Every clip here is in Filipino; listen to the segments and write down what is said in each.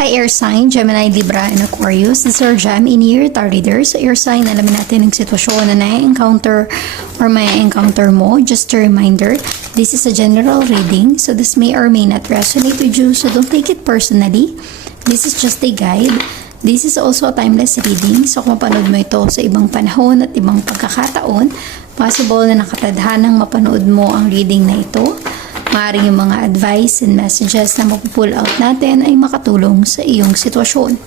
Hi Air Sign, Gemini, Libra, and Aquarius. This is our Gem in Year Tarot Reader. So Air Sign, alamin natin ang sitwasyon na na-encounter or may encounter mo. Just a reminder, this is a general reading. So this may or may not resonate with you. So don't take it personally. This is just a guide. This is also a timeless reading. So kung mapanood mo ito sa ibang panahon at ibang pagkakataon, possible na nakatadhanang mapanood mo ang reading na ito. Maaaring yung mga advice and messages na mapupull out natin ay makatulong sa iyong sitwasyon.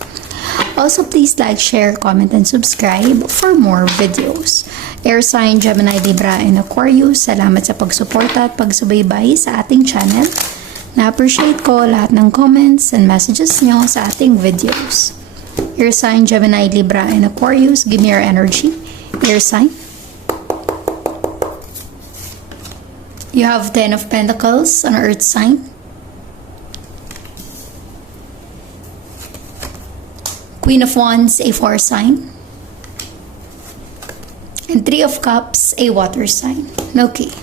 Also, please like, share, comment, and subscribe for more videos. Air sign, Gemini, Libra, and Aquarius, salamat sa pagsuporta at pagsubaybay sa ating channel. Na-appreciate ko lahat ng comments and messages nyo sa ating videos. Air sign, Gemini, Libra, and Aquarius, give me your energy. Air sign. You have 10 of Pentacles on Earth sign. Queen of Wands, a fire sign. And 3 of Cups, a water sign. Okay.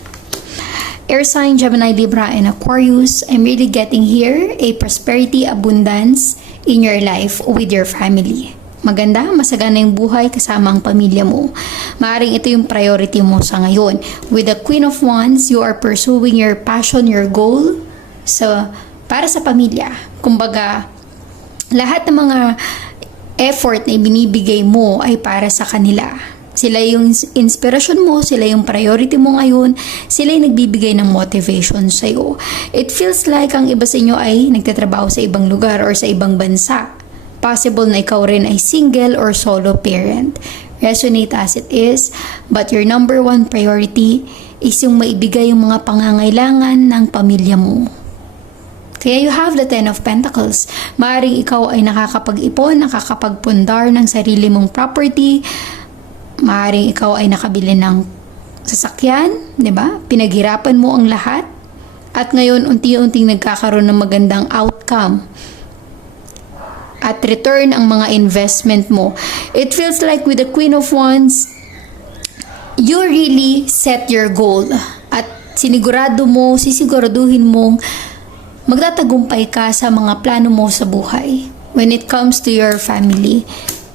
Air sign, Gemini, Libra, and Aquarius. I'm really getting here a prosperity, abundance in your life with your family. Maganda, masagana yung buhay kasama ang pamilya mo. Maaring ito yung priority mo sa ngayon. With the Queen of Wands, you are pursuing your passion, your goal para sa pamilya. Kumbaga, lahat ng mga effort na ibinibigay mo ay para sa kanila. Sila yung inspirasyon mo, sila yung priority mo ngayon, sila yung nagbibigay ng motivation sa'yo. It feels like ang iba sa inyo ay nagtatrabaho sa ibang lugar or sa ibang bansa. Possible na ikaw rin ay single or solo parent. Resonate as it is, but your number one priority is yung maibigay yung mga pangangailangan ng pamilya mo. Kaya you have the 10 of Pentacles. Maaring ikaw ay nakakapag-ipon, nakakapagpundar ng sarili mong property. Maaring ikaw ay nakabili ng sasakyan, di ba? Pinaghirapan mo ang lahat. At ngayon, unti-unting nagkakaroon ng magandang outcome at return ang mga investment mo. It feels like with the Queen of Wands, you really set your goal. At sisiguraduhin mong magtatagumpay ka sa mga plano mo sa buhay. When it comes to your family,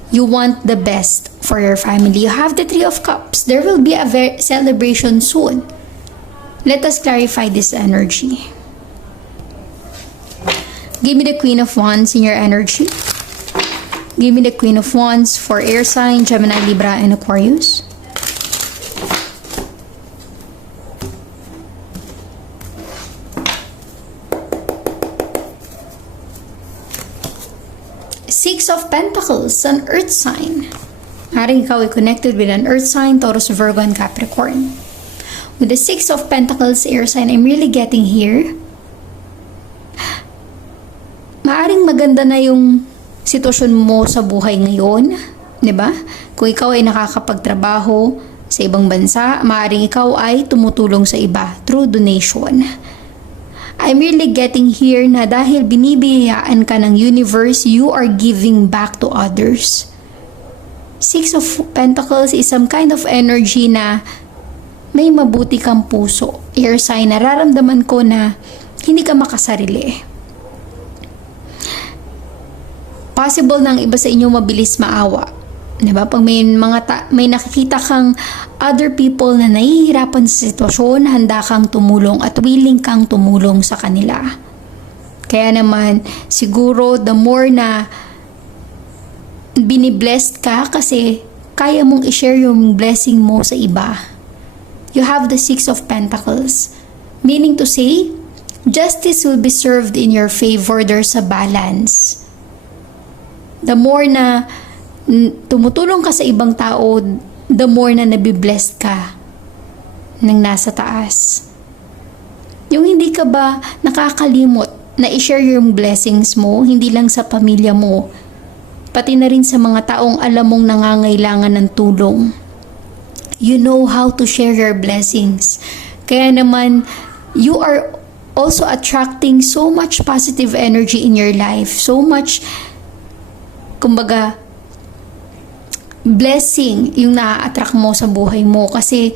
you want the best for your family. You have the 3 of Cups. There will be a celebration soon. Let us clarify this energy. Give me the Queen of Wands in your energy. Give me the Queen of Wands for air sign, Gemini, Libra, and Aquarius. Six of Pentacles, an earth sign. Maaaring ikaw ay connected with an earth sign, Taurus, Virgo, and Capricorn. With the 6 of Pentacles, air sign, I'm really getting here. Maaring maganda na yung sitwasyon mo sa buhay ngayon, 'di ba? Kung ikaw ay nakakapagtrabaho sa ibang bansa, maaring ikaw ay tumutulong sa iba through donation. I'm really getting here na dahil binibiyayaan ka ng universe, you are giving back to others. 6 of Pentacles is some kind of energy na may mabuti kang puso. Air sign, nararamdaman ko na hindi ka makasarili. Possible na ang iba sa inyo mabilis maawa. Diba? Pag may nakikita kang other people na nahihirapan sa sitwasyon, handa kang tumulong at willing kang tumulong sa kanila. Kaya naman, siguro the more na biniblessed ka kasi kaya mong i-share yung blessing mo sa iba. You have the 6 of Pentacles. Meaning to say, justice will be served in your favor. There's a balance. The more na tumutulong ka sa ibang tao, the more na nabiblessed ka ng nasa taas. Yung hindi ka ba nakakalimot na i-share yung blessings mo, hindi lang sa pamilya mo, pati na rin sa mga taong alam mong nangangailangan ng tulong. You know how to share your blessings. Kaya naman, you are also attracting so much positive energy in your life. So much, kumbaga, blessing yung na-attract mo sa buhay mo kasi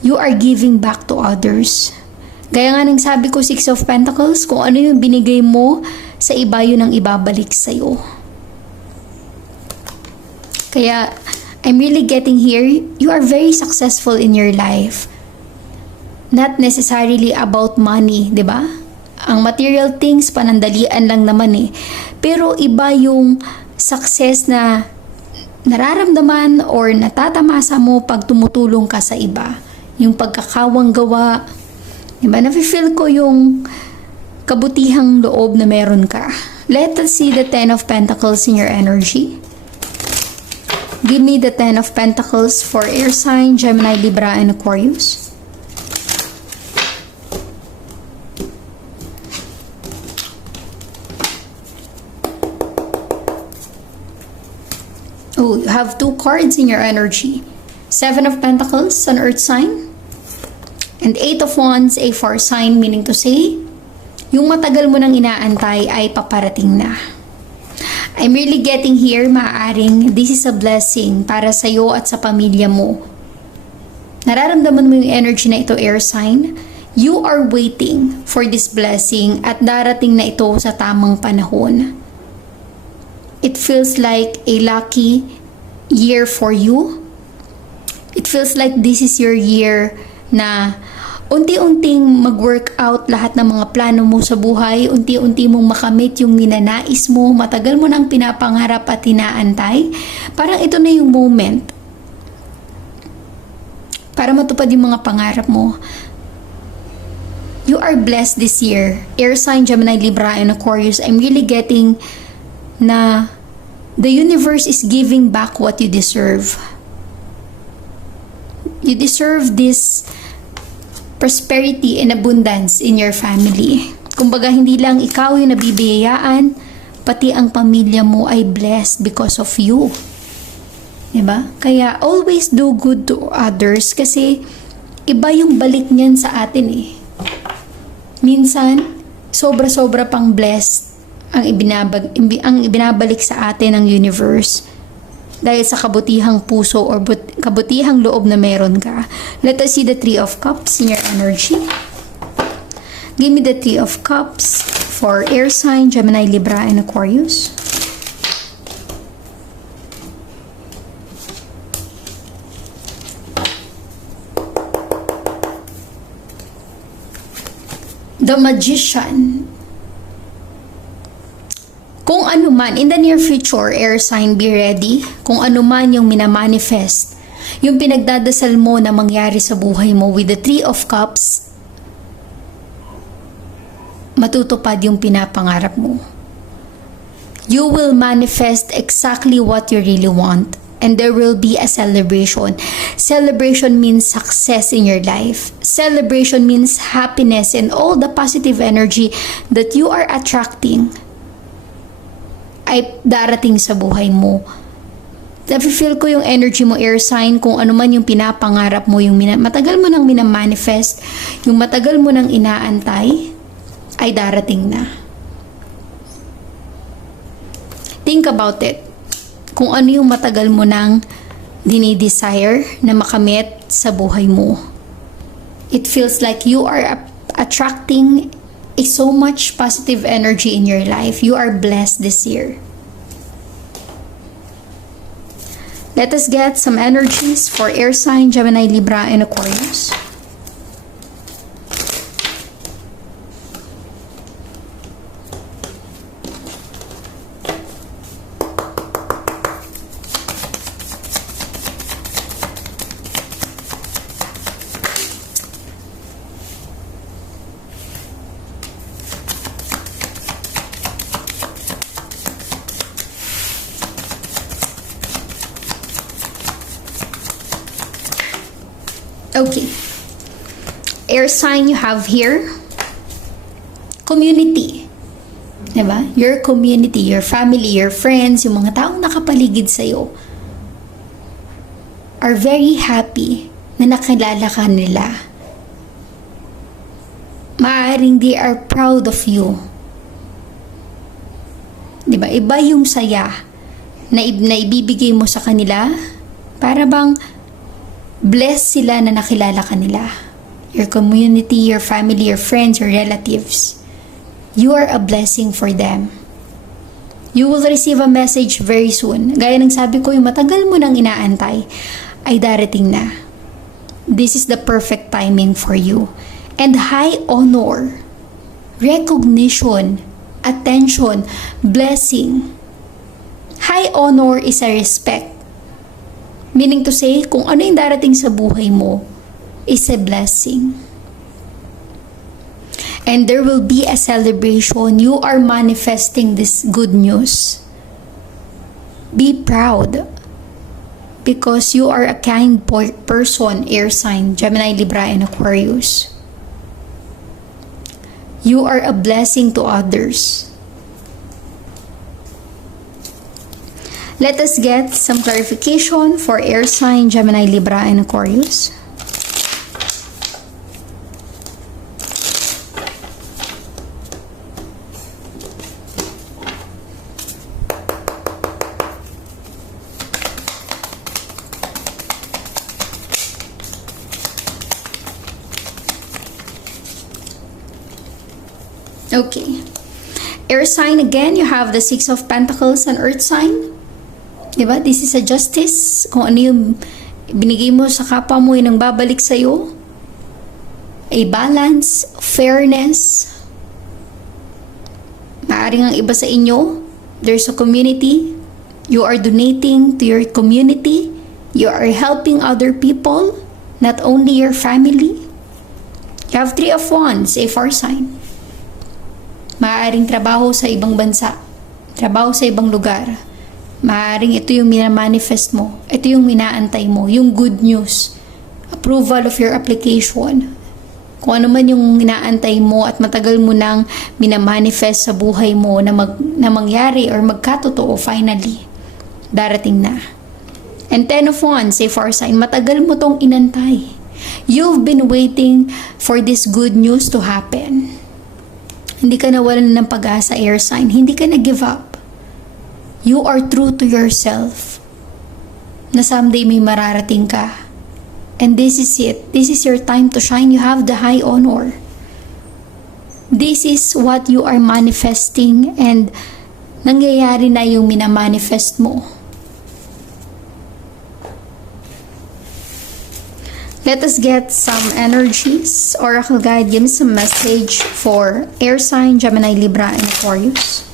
you are giving back to others. Gaya nga ng sabi ko, Six of Pentacles, kung ano yung binigay mo sa iba, yun ang ibabalik sa'yo. Kaya, I'm really getting here, you are very successful in your life. Not necessarily about money, di ba? Ang material things, panandalian lang naman eh. Pero iba yung success na nararamdaman or natatamasa mo pag tumutulong ka sa iba. Yung pagkakawang gawa, diba? Nafe-feel ko yung kabutihang loob na meron ka. Let us see the Ten of Pentacles in your energy. Give me the Ten of Pentacles for air sign, Gemini, Libra, and Aquarius. Oh, you have two cards in your energy. Seven of Pentacles, an earth sign. And Eight of Wands, a fire sign, meaning to say, yung matagal mo nang inaantay ay paparating na. I'm really getting here, maaaring this is a blessing para sa'yo at sa pamilya mo. Nararamdaman mo yung energy na ito, air sign. You are waiting for this blessing at darating na ito sa tamang panahon. It feels like a lucky year for you. It feels like this is your year na unti-unting mag-work out lahat ng mga plano mo sa buhay, unti-unti mong makamit yung ninanais mo, matagal mo nang pinapangarap at inaantay. Parang ito na yung moment para matupad yung mga pangarap mo. You are blessed this year. Air sign, Gemini, Libra, and Aquarius. I'm really getting na the universe is giving back what you deserve. You deserve this prosperity and abundance in your family. Kumbaga, hindi lang ikaw yung nabibiyayaan, pati ang pamilya mo ay blessed because of you. Diba? Kaya, always do good to others kasi iba yung balik niyan sa atin eh. Minsan, sobra-sobra pang blessed ang ibinabalik sa atin ng universe dahil sa kabutihang puso or kabutihang loob na meron ka. Let us see the Three of Cups in your energy. Give me the Three of Cups for air sign, Gemini, Libra, and Aquarius. The Magician. Kung ano man, in the near future, air sign, be ready. Kung ano man yung minamanifest, yung pinagdadasal mo na mangyari sa buhay mo with the Three of Cups, matutupad yung pinapangarap mo. You will manifest exactly what you really want. And there will be a celebration. Celebration means success in your life. Celebration means happiness and all the positive energy that you are attracting ay darating sa buhay mo. Nafe-feel ko yung energy mo, air sign, kung ano man yung pinapangarap mo, yung matagal mo nang minamanifest, yung matagal mo nang inaantay, ay darating na. Think about it. Kung ano yung matagal mo nang dinidesire na makamit sa buhay mo. It feels like you are attracting so much positive energy in your life. You are blessed this year. Let us get some energies for air sign, Gemini, Libra, and Aquarius. Okay. Air sign you have here. Community. Diba? Your community, your family, your friends, yung mga taong nakapaligid sa'yo are very happy na nakilala ka nila. Maaaring they are proud of you. Diba? Iba yung saya na ibibigay mo sa kanila para bang blessed sila na nakilala ka nila. your community, your family, your friends, your relatives. You are a blessing for them. You will receive a message very soon. Gaya ng sabi ko, yung matagal mo nang inaantay ay darating na. This is the perfect timing for you. And high honor, recognition, attention, blessing. High honor is a respect. Meaning to say, kung ano yung darating sa buhay mo is a blessing. And there will be a celebration. You are manifesting this good news. Be proud. Because you are a kind person, air sign, Gemini, Libra, and Aquarius. You are a blessing to others. Let us get some clarification for air sign, Gemini, Libra, and Aquarius. Okay. Air sign again, you have the Six of Pentacles and Earth sign. Diba? This is a justice. Kung ano yung binigay mo sa kapwa mo, yun ang babalik sa'yo. A balance, fairness. Maaring ang iba sa inyo, there's a community. You are donating to your community. You are helping other people, not only your family. You have Three of Wands, a fire sign. Maaring trabaho sa ibang bansa. Trabaho sa ibang lugar. Maaring ito yung minamanifest mo. Ito yung minaantay mo. Yung good news. Approval of your application. Kung ano man yung inaantay mo at matagal mo nang minamanifest sa buhay mo na mangyari or magkatotoo finally. Darating na. And Ten of Wands, say for sign, matagal mo tong inantay. You've been waiting for this good news to happen. Hindi ka nawalan ng pag-asa, air sign. Hindi ka na-give up. You are true to yourself. Na someday may mararating ka. And this is it. This is your time to shine. You have the high honor. This is what you are manifesting and nangyayari na yung minamanifest mo. Let us get some energies. Oracle guide, give me some message for air sign, Gemini, Libra, and Aquarius.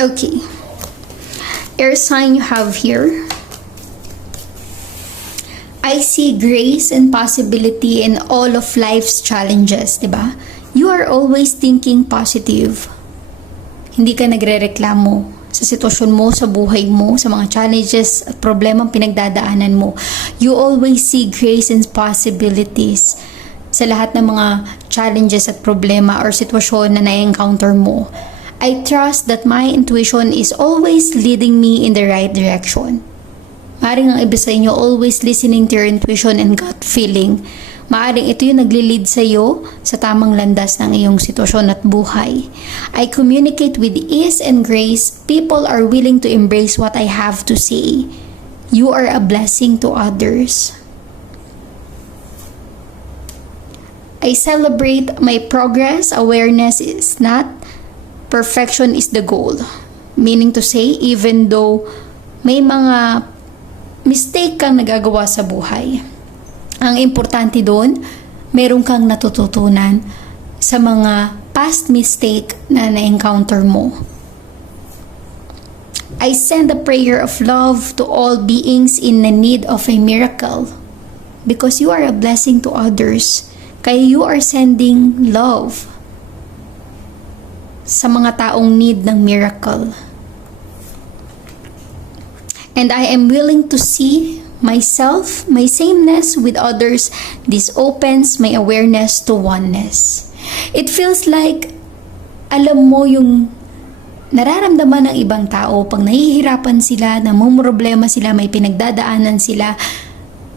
Okay. Air sign you have here. I see grace and possibility in all of life's challenges, diba? You are always thinking positive. Hindi ka nagrereklamo sa sitwasyon mo, sa buhay mo, sa mga challenges at problemang pinagdadaanan mo. You always see grace and possibilities sa lahat ng mga challenges at problema or sitwasyon na na-encounter mo. I trust that my intuition is always leading me in the right direction. Maaring ang iba sa inyo always listening to your intuition and gut feeling. Maaring ito yung nagli-lead sa iyo sa tamang landas ng iyong sitwasyon at buhay. I communicate with ease and grace. People are willing to embrace what I have to say. You are a blessing to others. I celebrate my progress. Awareness is not perfection is the goal. Meaning to say, even though may mga mistake kang nagagawa sa buhay, ang importante doon, meron kang natututunan sa mga past mistake na na-encounter mo. I send a prayer of love to all beings in the need of a miracle because you are a blessing to others. Kaya you are sending love sa mga taong need ng miracle. And I am willing to see myself, my sameness with others. This opens my awareness to oneness. It feels like alam mo yung nararamdaman ng ibang tao pag nahihirapan sila, namumroblema sila, may pinagdadaanan sila.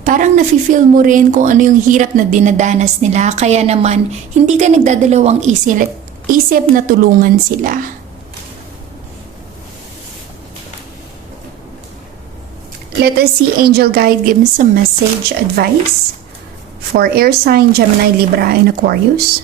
Parang nafe-feel mo rin kung ano yung hirap na dinadanas nila. Kaya naman, hindi ka nagdadalawang isip na tulungan sila. Let us see Angel Guide give me some message, advice for air sign, Gemini, Libra, and Aquarius.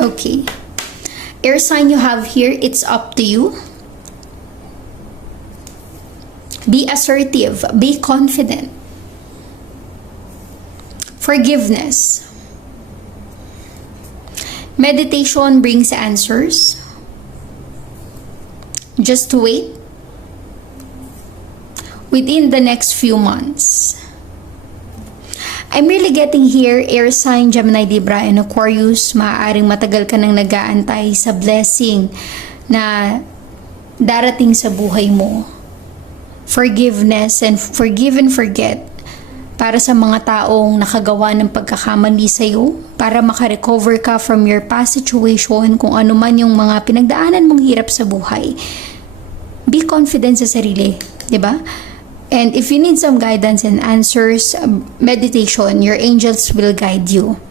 Okay. Air sign you have here, it's up to you. Be assertive, be confident. Forgiveness. Meditation brings answers. Just wait. Within the next few months. I'm really getting here, air sign, Gemini, Libra, and Aquarius. Maaaring matagal ka nang nag-aantay sa blessing na darating sa buhay mo. Forgiveness and forgive and forget para sa mga taong nakagawa ng pagkakamali sa'yo, para makarecover ka from your past situation, kung ano man yung mga pinagdaanan mong hirap sa buhay. Be confident sa sarili, di ba? And if you need some guidance and answers, meditation, your angels will guide you.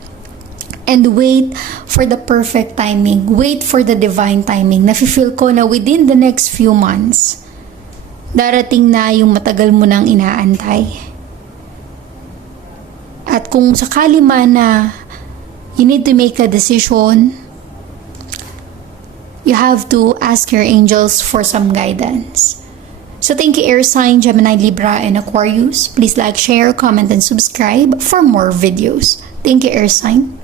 And wait for the perfect timing. Wait for the divine timing. Nafe-feel ko na within the next few months, darating na yung matagal mo nang inaantay. At kung sakali man na you need to make a decision, you have to ask your angels for some guidance. So thank you, air sign, Gemini, Libra, and Aquarius. Please like, share, comment, and subscribe for more videos. Thank you, air sign.